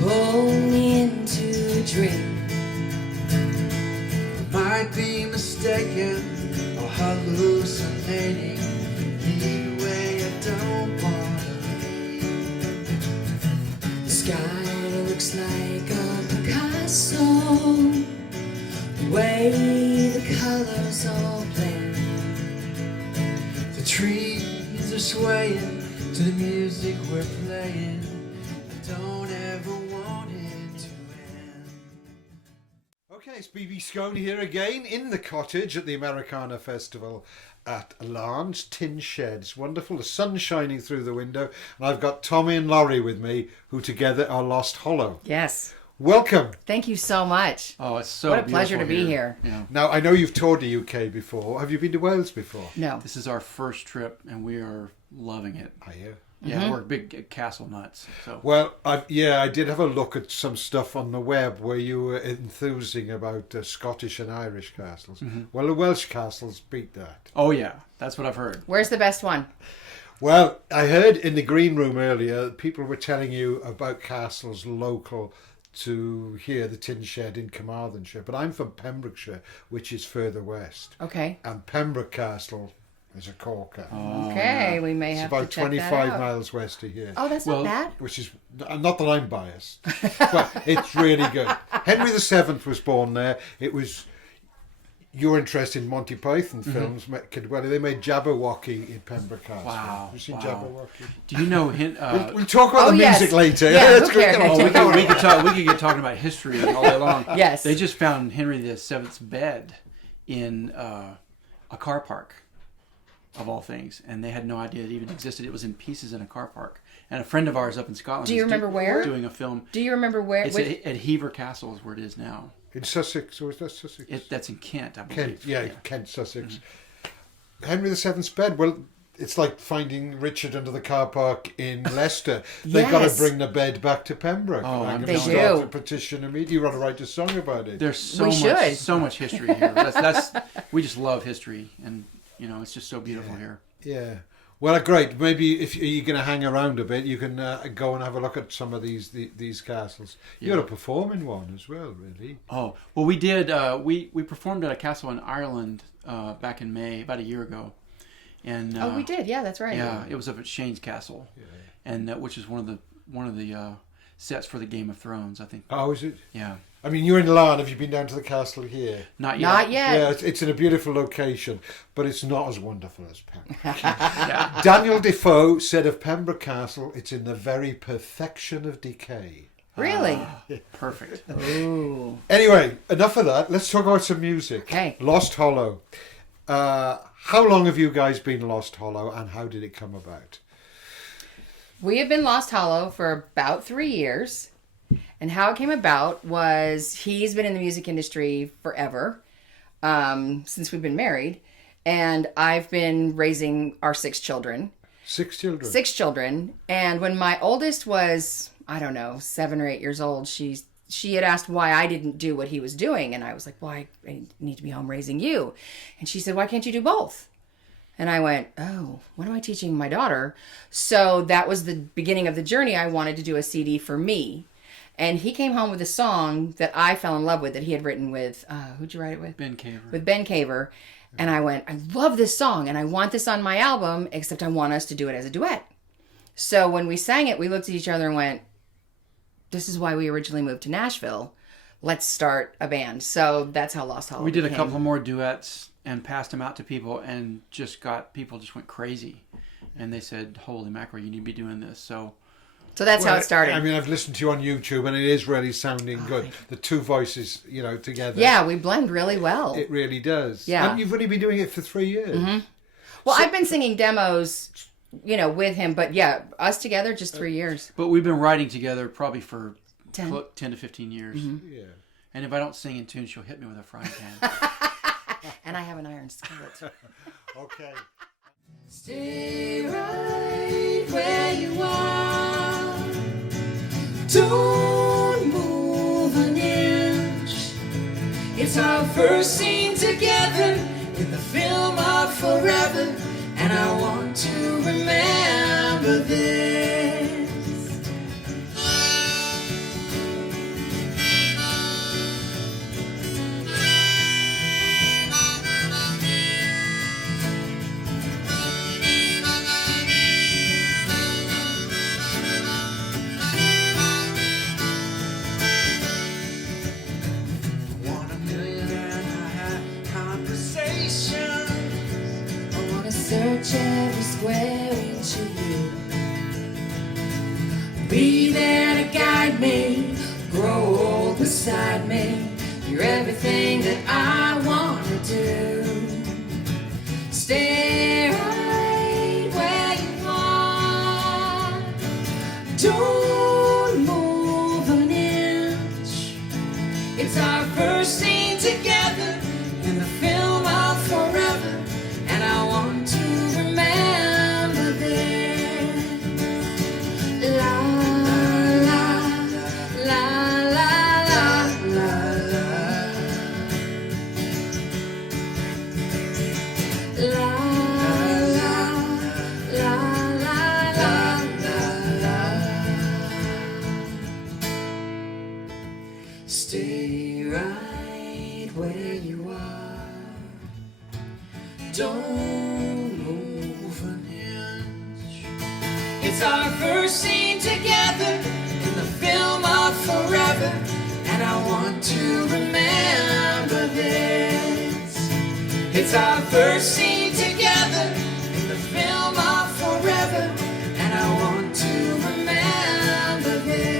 pull me into a dream. Might be mistaken or hallucinating. Either way, I don't wanna leave. The sky looks like a Picasso, the way the colors all blend. The trees are swaying to the music we're playing. I don't ever want it to end. Okay, it's BB Scone here again in the cottage at the Americana Festival at Larne's Tin Shed. It's wonderful. The sun's shining through the window, and I've got Tommy and Laurie with me, who together are Lost Hollow. Yes. Welcome. Thank you so much. Oh, it's so what a pleasure to beautiful be here. Yeah. Now, I know you've toured the UK before. Have you been to Wales before? No. This is our first trip, and we are loving it. Are you? Yeah, we're big castle nuts. So. Well, I did have a look at some stuff on the web where you were enthusing about Scottish and Irish castles. Well, the Welsh castles beat that. Oh yeah, that's what I've heard. Where's the best one? Well, I heard in the green room earlier, people were telling you about castles local to here, the Tin Shed in Carmarthenshire. But I'm from Pembrokeshire, which is further west. Okay. And Pembroke Castle is a corker. Okay, we may It's have about to check 25 that out. miles west of here. Oh, that's not bad. Which is, not that I'm biased, but it's really good. Henry VII was born there. It was your interest in Monty Python films. Well, they made Jabberwocky in Pembroke Castle. Wow. Have you seen Wow. Jabberwocky? Do you know? We'll talk about Oh, the yes. music later. Yeah, Let's who cares? go. we could get talking about history all day long. Yes. They just found Henry VII's bed in a car park, of all things, and they had no idea it even existed. It was in pieces in a car park. And a friend of ours up in Scotland. Do you remember where? Doing a film. Do you remember where? It's at Hever Castle is where it is now. In Sussex, or is that Sussex? That's in Kent, I believe. Kent, yeah, Kent, Sussex. Henry VII's bed, well, it's like finding Richard under the car park in Leicester. They've got to Yes. bring the bed back to Pembroke. Oh, I'm They going to start do. a petition immediately. You want to write a song about it. There's so We should. so much history here. That's we just love history, and it's just so beautiful here. Yeah. Well, great. Maybe if you're going to hang around a bit, you can go and have a look at some of these castles. You're going to perform in one as well, really. Oh well, we did. We performed at a castle in Ireland back in May, about a year ago, and Oh, we did. Yeah, that's right. Yeah, it was up at Shane's Castle, and which is one of the sets for the Game of Thrones, I think. Oh, is it? Yeah. I mean, you're in Larne. Have you been down to the castle here? Not yet. Not yet. Yeah, it's in a beautiful location, but it's not as wonderful as Pembroke. Yeah. Daniel Defoe said of Pembroke Castle, it's in the very perfection of decay. Really? Perfect. Ooh. Anyway, enough of that. Let's talk about some music. Okay. Lost Hollow. How long have you guys been Lost Hollow, and how did it come about? We have been Lost Hollow for about 3 years. And how it came about was he's been in the music industry forever, since we've been married. And I've been raising our 6 children. 6 children? 6 children. And when my oldest was, I don't know, 7 or 8 years old, she had asked why I didn't do what he was doing. And I was like, well, I need to be home raising you. And she said, why can't you do both? And I went, oh, what am I teaching my daughter? So that was the beginning of the journey. I wanted to do a CD for me. And he came home with a song that I fell in love with that he had written with, who'd you write it with? Ben Caver. With Ben Caver. And I went, I love this song and I want this on my album, except I want us to do it as a duet. So when we sang it, we looked at each other and went, this is why we originally moved to Nashville. Let's start a band. So that's how Lost Hollow We did a became. couple more duets and passed them out to people, and people just went crazy. And they said, holy mackerel, you need to be doing this. So that's how it started. I mean, I've listened to you on YouTube, and it is really sounding good. The two voices, together. Yeah, we blend really well. It really does. Yeah. And you've only been doing it for 3 years. Mm-hmm. Well, I've been singing demos, with him, but yeah, us together, just 3 years. But we've been writing together probably for 10. 10 to 15 years. Mm-hmm. Yeah. And if I don't sing in tune, she'll hit me with a frying pan. And I have an iron skillet. Okay. Stay right where you are. Don't move an inch. It's our first scene together in the film of forever, and I want to remember this. conversations. I wanna search every square inch of you. Be there to guide me, grow old beside me. You're everything that I wanna do. Stay right where you are. Don't move an inch. It's our first scene together in the film of forever, and I want to remember this. La la la la la la la. La la la la la la. Stay right where you are. Don't move an inch. It's our first scene together in the film of forever, and I want to remember this. It's our first scene together in the film of forever, and I want to remember this.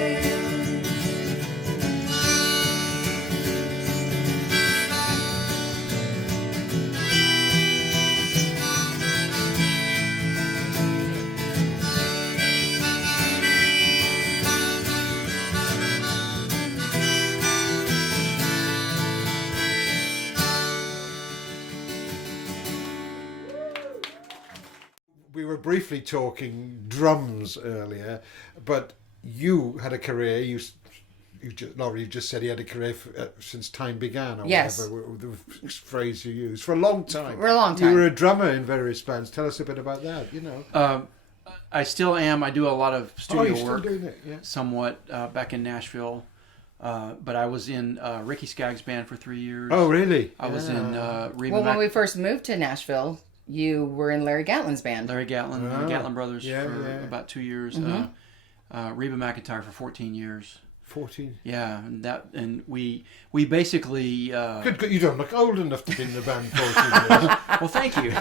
We were briefly talking drums earlier, but you had a career. Laurie, you just said he had a career since time began, or Yes. whatever the phrase you used, for a long time. For a long time. You were a drummer in various bands. Tell us a bit about that. I still am. I do a lot of studio you're still work, doing it, yeah. somewhat back in Nashville. But I was in Ricky Skaggs' band for 3 years. Oh, really? I was in Reba Well, when we first moved to Nashville, you were in Larry Gatlin's band. Larry Gatlin, the Gatlin Brothers yeah, for yeah. about 2 years. Reba McEntire for 14 years. 14. Yeah, and we basically. Good. You don't look old enough to be in the band 14 years. Well, thank you.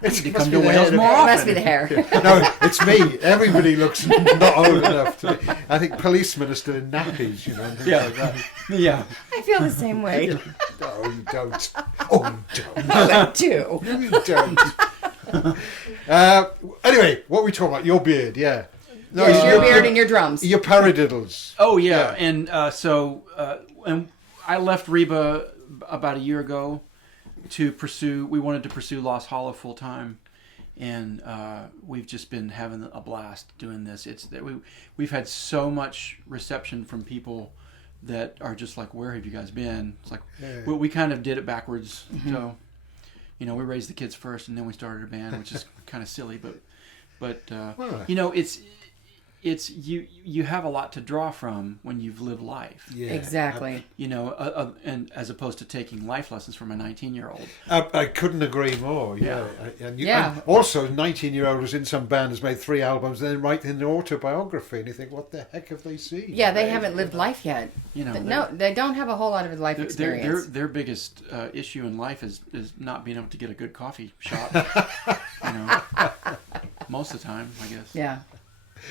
It's to must come be to the Wales hair. more It often. must be the hair. No, it's me. Everybody looks not old enough to be. I think policemen are still in nappies, and things like that. Yeah. I feel the same way. No, you don't. Oh, you don't. I do. No, you don't. Anyway, what were we talking about? Your beard, yeah. No, Yes, your beard and your drums. Your paradiddles. Oh yeah, and and I left Reba about a year ago to pursue. We wanted to pursue Lost Hollow full time, and we've just been having a blast doing this. It's that we've had so much reception from people that are just like, "Where have you guys been?" It's like we kind of did it backwards. So, we raised the kids first, and then we started a band, which is kind of silly, but it's you have a lot to draw from when you've lived life. Yeah, Exactly. And as opposed to taking life lessons from a 19-year-old. I couldn't agree more. Yeah, and also, a 19-year-old was in some band, has made 3 albums, and then writing an autobiography, and you think, what the heck have they seen? Yeah, they haven't lived life yet. No, they don't have a whole lot of life experience. Their biggest issue in life is not being able to get a good coffee shop. Most of the time, I guess. Yeah,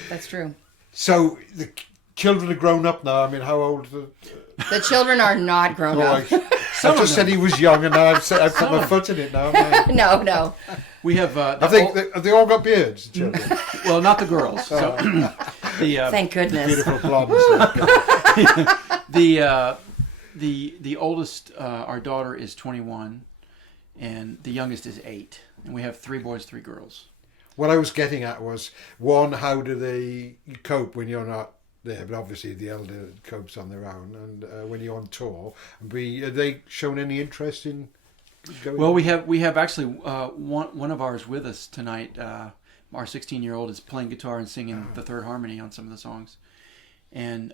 that's true. So the children are grown up now. I mean, how old? The children are not grown up. I just said he was young, and now I've put my foot in it now. No. We have. Have they all got beards? The children? Well, not the girls. So Thank goodness. Beautiful blondes. the oldest, our daughter, is 21, and the youngest is 8, and we have 3 boys, 3 girls. What I was getting at was, one, how do they cope when you're not there? But obviously the elder copes on their own, and when you're on tour. And B, are they shown any interest in going? Well, we have actually one of ours with us tonight. Our 16-year-old is playing guitar and singing the third harmony on some of the songs, and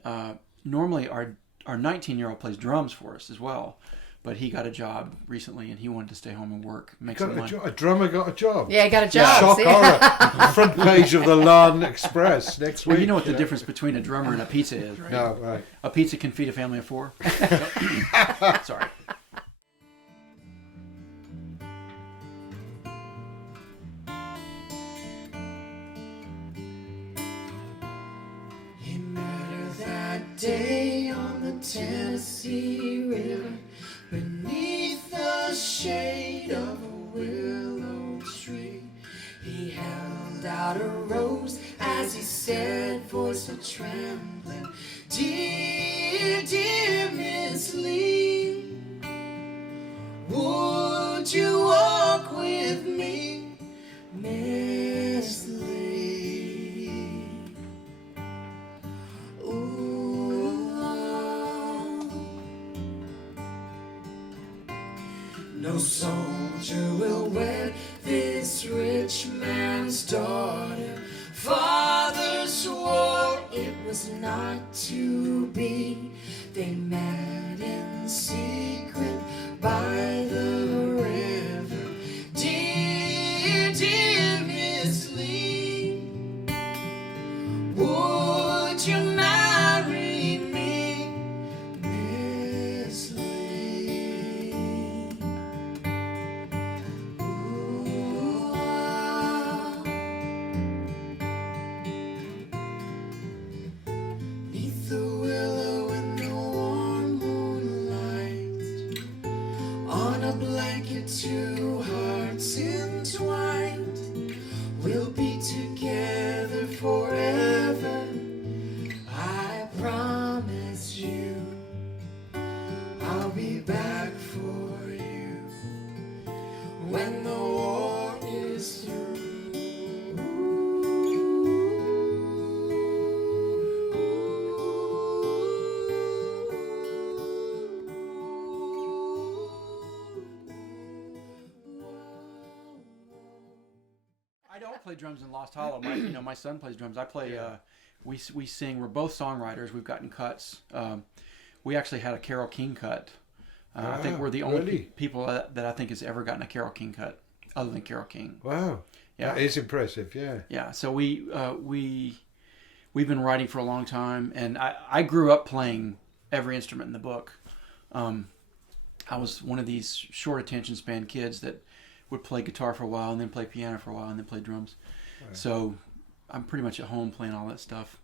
normally our 19-year-old plays drums for us as well. But he got a job recently, and he wanted to stay home and work, make some money. A drummer got a job. Yeah, I got a job. Shock horror. Front page of the Lawn Express next week. Well, you know what the difference between a drummer and a pizza is, right? No, right. A pizza can feed a family of 4. Sorry. day on the Tennessee River, beneath the shade of a willow tree. He held out a rose as he said, voice a trembling, "Dear, dear Miss Lee, would you walk with me, Miss Lee?" Ooh, no soldier will wed this rich man's daughter. Father swore it was not to be. They met in secret by the river. Dear, dear Miss Lee, would you marry me, Miss Lee? Ooh, neath the willow in the warm moonlight, on a blanket two hearts entwined, we'll be together forever. I promise you, I'll be back for you when the war is I don't play drums in Lost Hollow. My son plays drums. I play. We sing. We're both songwriters. We've gotten cuts. We actually had a Carole King cut. I think we're the only really? people that I think has ever gotten a Carole King cut, other than Carole King. Wow. Yeah. That is impressive, yeah. Yeah. So we've been writing for a long time, and I grew up playing every instrument in the book. I was one of these short attention span kids that would play guitar for a while, and then play piano for a while, and then play drums. Right. So I'm pretty much at home playing all that stuff.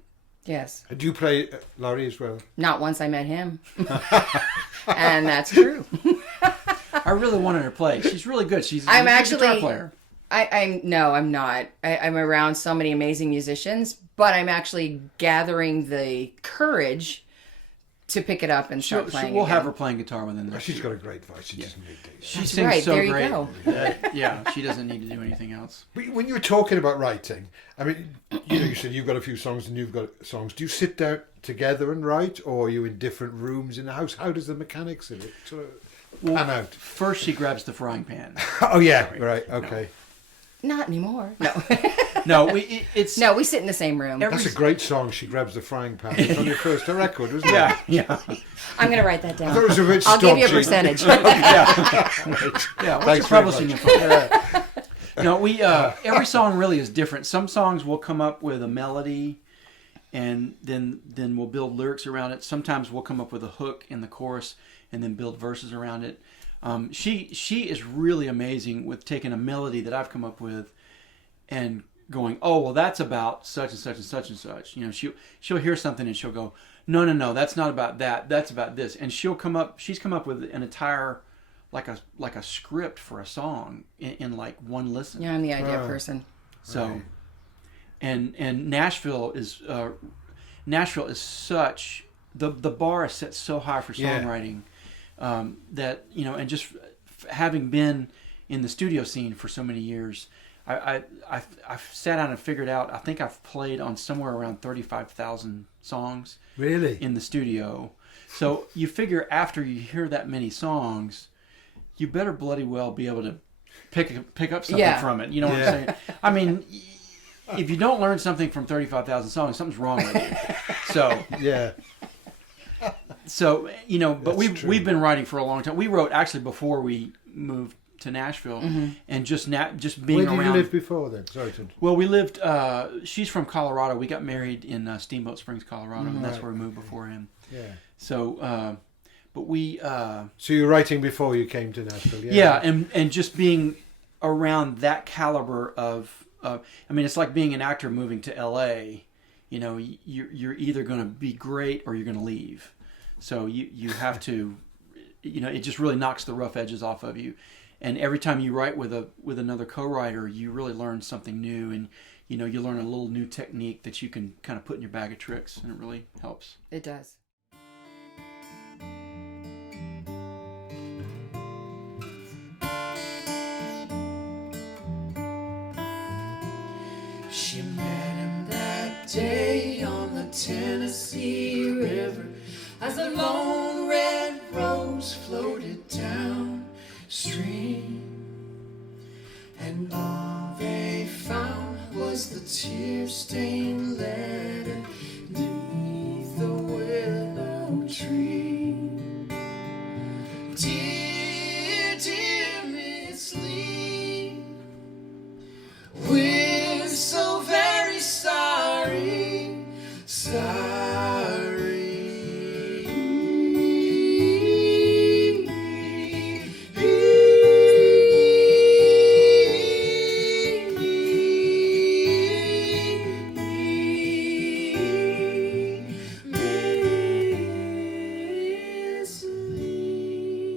Yes. Do you play Laurie as well? Not once I met him. And that's true. I really wanted her to play. She's really good. She's I'm a actually guitar player. I'm not. I'm around so many amazing musicians, but I'm actually gathering the courage to pick it up and start playing. We'll again. have her playing guitar within the She's got a great voice. She doesn't need to. She That's sings right. so There you great. go. Yeah, she doesn't need to do anything else. But when you were talking about writing, I mean, you said you've got a few songs and you've got songs. Do you sit down together and write, or are you in different rooms in the house? How does the mechanics of it sort of pan out? First, she grabs the frying pan. Oh yeah, right, okay. Not anymore. No. No, it's No, we sit in the same room. That's a great song. She grabs the frying pan. It's on your first record, wasn't it? yeah. I'm going to write that I thought down. it was a bit I'll give you a stodgy. percentage. Yeah, what's your Thanks very publishing much. info? No, we every song really is different. Some songs will come up with a melody, and then we'll build lyrics around it. Sometimes we'll come up with a hook in the chorus, and then build verses around it. She is really amazing with taking a melody that I've come up with, and going, oh well, that's about such and such and such and such. You know, she'll hear something and she'll go, no, that's not about that. That's about this. And she's come up with an entire like a script for a song in like one listen. Yeah, I'm the idea person. So, Right. and Nashville is such the bar is set so high for Yeah. songwriting that and just having been in the studio scene for so many years, I've sat down and figured out. I think I've played on somewhere around 35,000 songs. Really? In the studio. So you figure after you hear that many songs, you better bloody well be able to pick up something from it. You know what I'm saying? I mean, if you don't learn something from 35,000 songs, something's wrong with you. So Yeah. So but That's true. we've been writing for a long time. We wrote actually before we moved to Nashville, and just being Where did around. you live before then? Sorry to... Well, we lived. She's from Colorado. We got married in Steamboat Springs, Colorado, and that's Right. where we moved beforehand. Yeah. So, but we. So you were writing before you came to Nashville? Yeah, and just being around that caliber of. I mean, it's like being an actor moving to L.A. you know, you're either going to be great or you're going to leave. So you have to, you know, it just really knocks the rough edges off of you. And every time you write with another co-writer, you really learn something new, and you know, you learn a little new technique that you can kind of put in your bag of tricks, and it really helps. It does. She met him that day on the Tennessee River as a lone red rose floated downstream, and all they found was the tear-stained letter beneath the willow tree. Dear, dear Miss Lee, we're so very sorry, Miss Lee.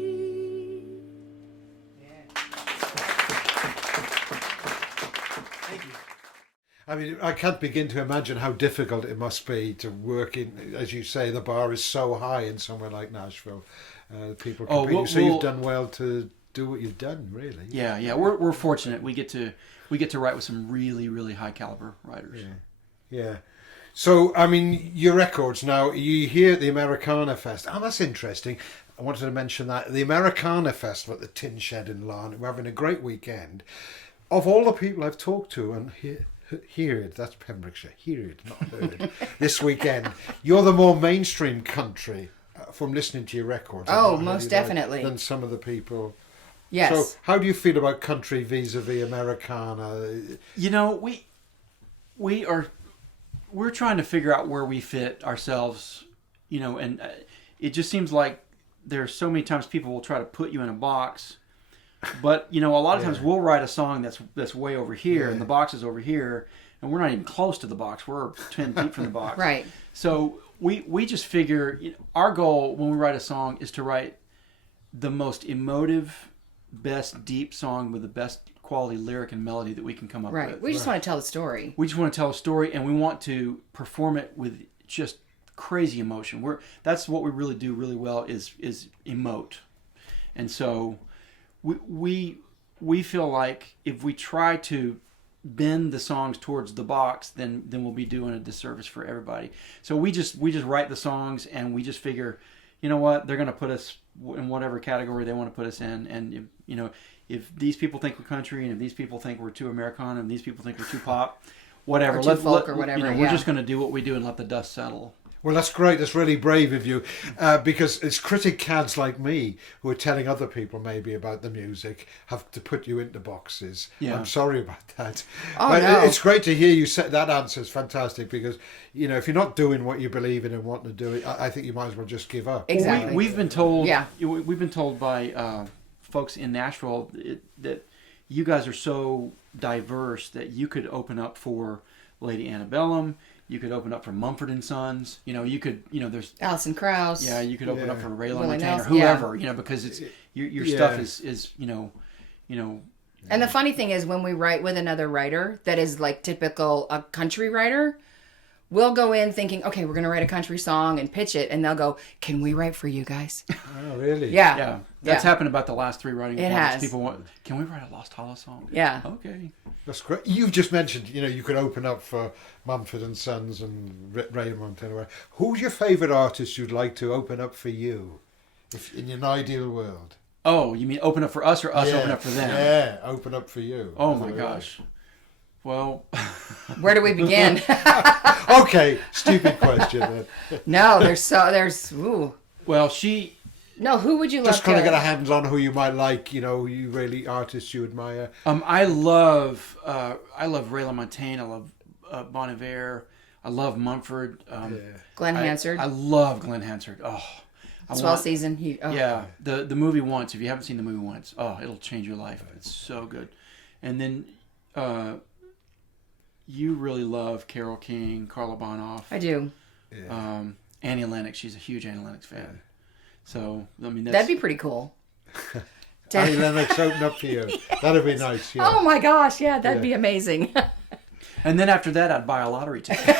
Thank you. I mean, I can't begin to imagine how difficult it must be to work in, as you say, the bar is so high in somewhere like Nashville. People compete. So you've done well to do what you've done, really. Yeah. We're fortunate. We get to write with some really, really high caliber writers. Yeah. So, I mean, your records now, you hear at the Americana Fest. Oh, that's interesting. I wanted to mention that. The Americana Festival at the Tin Shed in Larne, we're having a great weekend. Of all the people I've talked to and heard, that's Pembrokeshire, heard, not heard, this weekend, you're the more mainstream country from listening to your records. Oh, most definitely. Than some of the people. Yes. So, how do you feel about country vis-a-vis Americana? You know, we're trying to figure out where we fit ourselves, you know, and it just seems like there's so many times people will try to put you in a box, but you know, a lot of times we'll write a song that's way over here and the box is over here, and we're not even close to the box. We're 10 feet from the box. Right. So we just figure, you know, our goal when we write a song is to write the most emotive, best deep song with the best quality lyric and melody that we can come up Right. with. We just want to tell the story. We just want to tell a story, and we want to perform it with just crazy emotion. That's what we really do really well is emote. And so we feel like if we try to bend the songs towards the box, then we'll be doing a disservice for everybody. So we just write the songs, and we just figure, you know what, they're going to put us in whatever category they want to put us in, and you know, if these people think we're country, and if these people think we're too Americana, and these people think we're too pop, whatever, Or too folk or whatever, you know, yeah. we're just going to do what we do and let the dust settle. Well, that's great. That's really brave of you, because it's critic cads like me who are telling other people maybe about the music have to put you into boxes. Yeah. I'm sorry about that. Oh, but no. it's great to hear you say that. Answer is fantastic, because you know, if you're not doing what you believe in and wanting to do it, I think you might as well just give up. Exactly. We've been told. Yeah. We've been told by folks in Nashville that you guys are so diverse that you could open up for Lady Antebellum. You could open up for Mumford and Sons. You know, you could. You know, there's. Alison Krauss. Yeah, you could open up for Ray Willie LaMontagne or Nelson, whoever. You know, because it's your stuff is you know. And the funny thing is, when we write with another writer that is like typical a country writer, we'll go in thinking, okay, we're going to write a country song and pitch it, and they'll go, can we write for you guys? Oh, really? Yeah. Yeah, that's happened about the last 3 writing It projects. has. People want, can we write a Lost Hollow song? Yeah. Okay. That's great. You've just mentioned, you know, you could open up for Mumford and Sons and Ray Montana. Who's your favourite artist you'd like to open up for you, if in an ideal world? Oh, you mean open up for us or us open up for them? Yeah, open up for you. Oh my gosh. Well, Where do we begin? Okay, stupid question. Then. No, there's ooh. well, No, who would you love Just kind of to... get a hands on who you might like. You know, you really artists you admire. I love Ray LaMontagne. I love Bon Iver. I love Mumford. Glenn Hansard. I love Glenn Hansard. Oh, Swell season. Yeah, the movie Once. If you haven't seen the movie Once, oh, it'll change your life. It's so good. And then you really love Carole King, Carla Bonoff. I do. Annie Lennox. She's a huge Annie Lennox fan. So, I mean, That'd be pretty cool. Annie Lennox open up for you. That'd be nice. Yeah. Oh my gosh, yeah, that'd be amazing. And then after that, I'd buy a lottery ticket.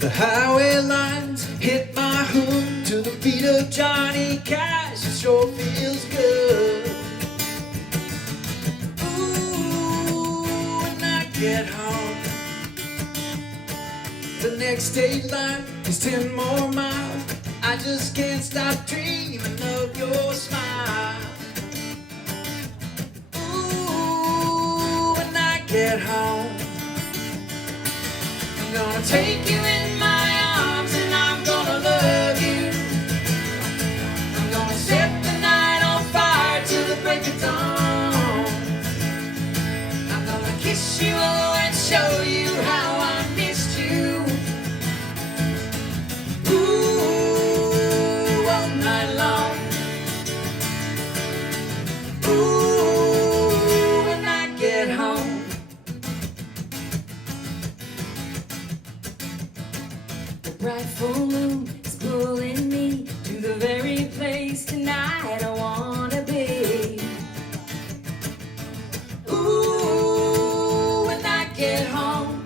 The highway lines hit my hood to the beat of Johnny Cash. It sure feels good. Ooh, when I get home, the next state line is 10 more miles. I just can't stop dreaming of your smile. Ooh, when I get home, I'm gonna take you in my arms and I'm gonna love you. I'm gonna set the night on fire till the break of dawn. I'm gonna kiss you and show you how I missed you. Ooh, all night long. Ooh, when I get home. Bright full moon is pulling me to the very place tonight I wanna be. Ooh, when I get home,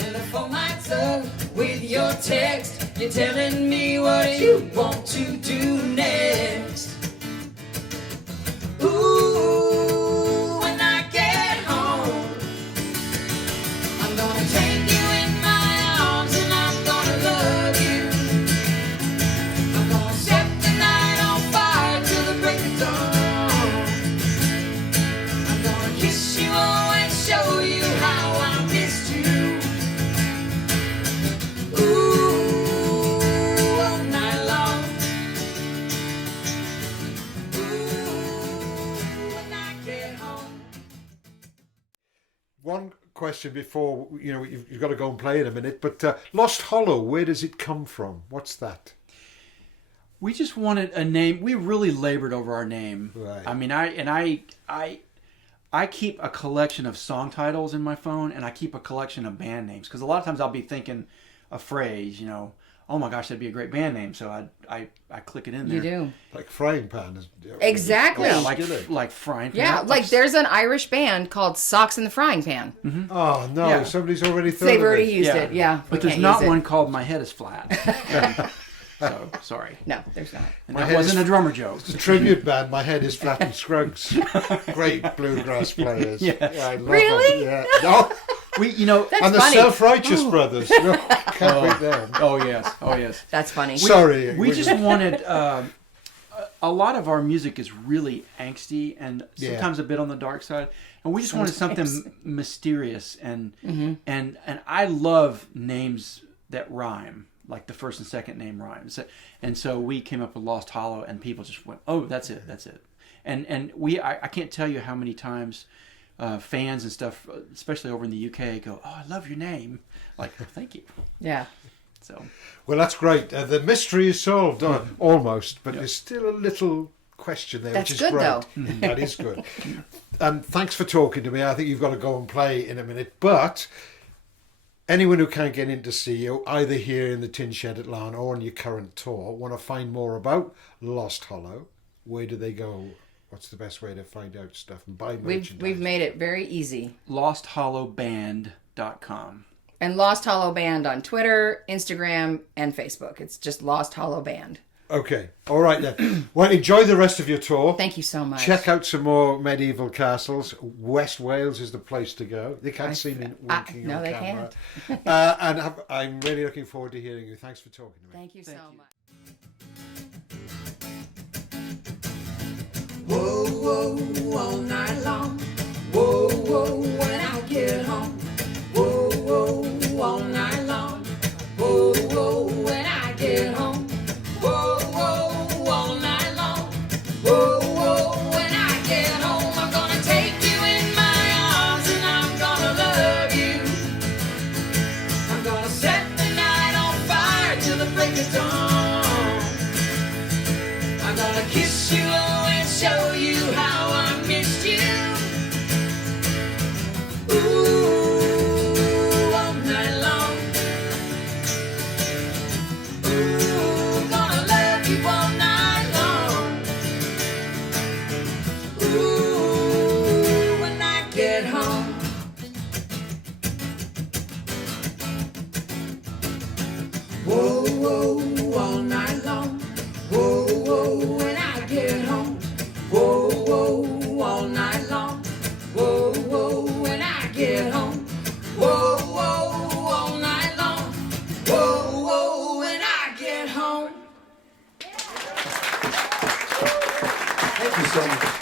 and the phone lights up with your text, you're telling me what you want to do next. Ooh, when I get home, I'm gonna take you in my arms and I'm gonna love you. I'm gonna set the night on fire till the break of dawn. I'm gonna kiss you and show you how I missed you. Ooh, all night long. Ooh, when I get home. One question before, you've got to go and play in a minute, but Lost Hollow, where does it come from? What's that? We just wanted a name. We really labored over our name. Right. I mean, I keep a collection of song titles in my phone, and I keep a collection of band names, because a lot of times I'll be thinking a phrase, oh my gosh, that'd be a great band name, so I click it in there. You do. Like Frying Pan. Exactly. Yeah, Really? like frying pan. Yeah, like there's an Irish band called Socks in the Frying Pan. Oh, no, Yeah. somebody's already thought They've of already it. used it, yeah. But we there's can't not use it. one called My Head is Flat. So, sorry. No, there's not. And My that Head wasn't is- a drummer joke. It's a tribute band, My Head is Flat and Scruggs. Great bluegrass players. Yeah. I love Really? them. Yeah. No, That's and the funny. Self-Righteous Brothers. No, can't beat them. Oh, yes. That's funny. Sorry. We just wanted a lot of our music is really angsty and sometimes a bit on the dark side, and we just wanted something mysterious and I love names that rhyme, like the first and second name rhymes, and so we came up with Lost Hollow, and people just went, oh, that's it, and I can't tell you how many times fans and stuff, especially over in the UK, go, oh, I love your name, like, thank you. Yeah. So Well, that's great. The mystery is solved, almost, but there's still a little question there, That's which is good, great. though. That is good. Thanks for talking to me. I think you've got to go and play in a minute, but anyone who can't get in to see you, either here in the Tin Shed at Larne or on your current tour, want to find more about Lost Hollow, where do they go? What's the best way to find out stuff and buy merchandise? We've made it very easy. LostHollowBand.com. And Lost Hollow Band on Twitter, Instagram, and Facebook. It's just Lost Hollow Band. Okay. All right then. Well, enjoy the rest of your tour. Thank you so much. Check out some more medieval castles. West Wales is the place to go. They can't see me winking no, on they camera. can't. I'm really looking forward to hearing you. Thanks for talking to me. Thank you so much. Whoa, whoa, all night long. Whoa, whoa, when I get home. Whoa, whoa, all night long. Whoa, whoa, when I get home. Whoa, whoa, all night long. Whoa, whoa, when I get home. I'm gonna take you in my arms and I'm gonna love you. Thank you so much.